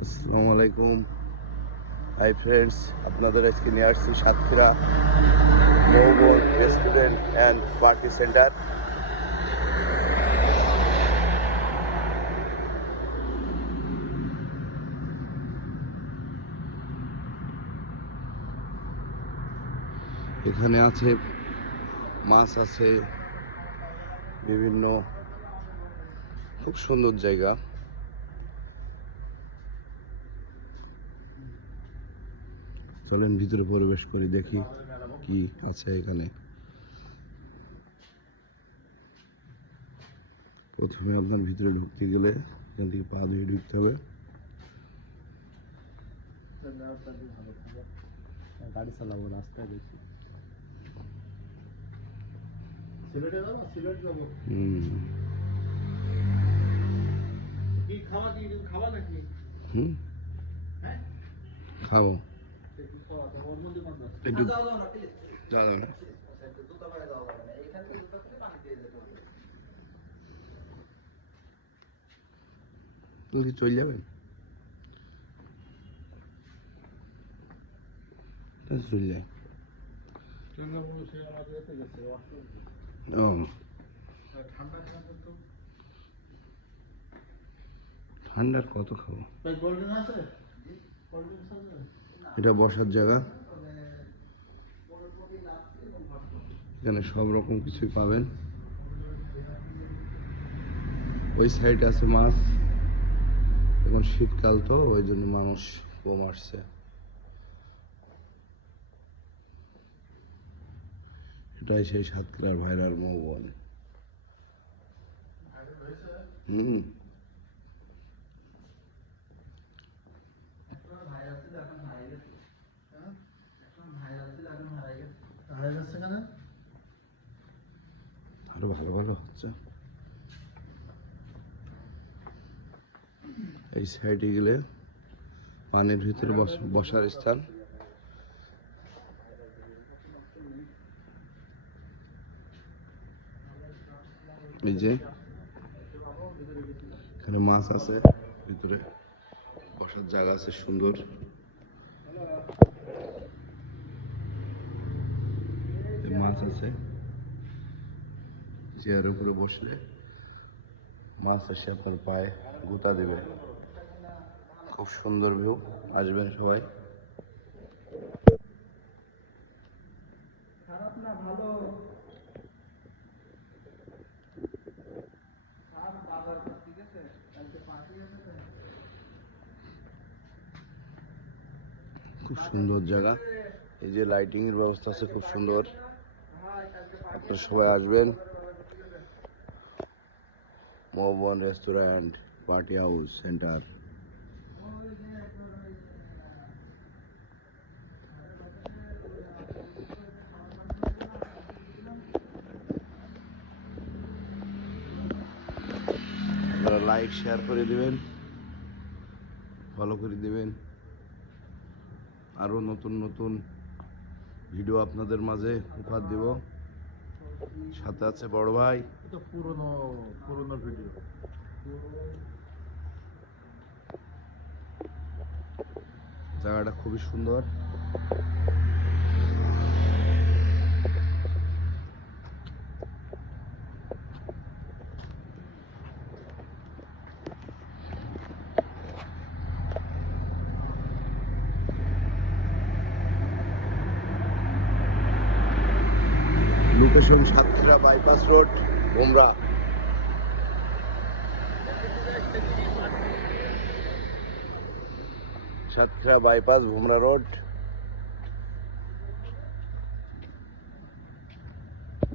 আসসালামু আলাইকুম। Hi friends, আপনাদের আজকে নিয়ে আসছি Satkhira Moubon restaurant and party centre. এখানে আছে মাছ, আছে বিভিন্ন, খুব সুন্দর জায়গা। চলেন ভিতরে প্রবেশ করে দেখি কি আছে এখানে। প্রথমে আপনার ভিতরে ঢুকতে গেলে এখান থেকে পা ধুয়ে ঢুকতে হবে। গাড়ি চালাবো, রাস্তায় দেখি। খাবো একটু চলে যাবেন, চলে যায়। ঠান্ডার কত খাবো। এটা বসার জায়গা, এখানে সব রকম কিছুই পাবেন। ওই সাইডে আছে মাছ, এখন শীতকাল তো ওই জন্য মানুষ কম আসছে। এটাই সেই সাতক্ষীরার ভাইরাল মৌবন। আরো ভালো ভালো হচ্ছে। এই সাইডে গেলে পানির ভিতরে বসার স্থান। এই যে এখানে মাছ আছে, ভিতরে বসার জায়গা আছে সুন্দর। মাছ আছে, চেয়ারের উপরে বসলে মাছ এসে আপনার পায়ে গুঁতা দেবে। খুব সুন্দর ভিউ, আসবেন সবাই। খুব সুন্দর জায়গা। এই যে লাইটিং এর ব্যবস্থা আছে খুব সুন্দর। আপনারা সবাই আসবেন। Moubon restaurant party house centre. আপনারা লাইক শেয়ার করে দিবেন, ফলো করে দিবেন। আরো নতুন নতুন ভিডিও আপনাদের মাঝে উপহার দিব। সাথে আছে বড় ভাই। পুরনো ভিডিও। জায়গাটা খুবই সুন্দর। লোকেশন সাতক্ষীরা বাইপাস রোড, ভোমরা। সাতক্ষীরা বাইপাস, ভোমরা রোড।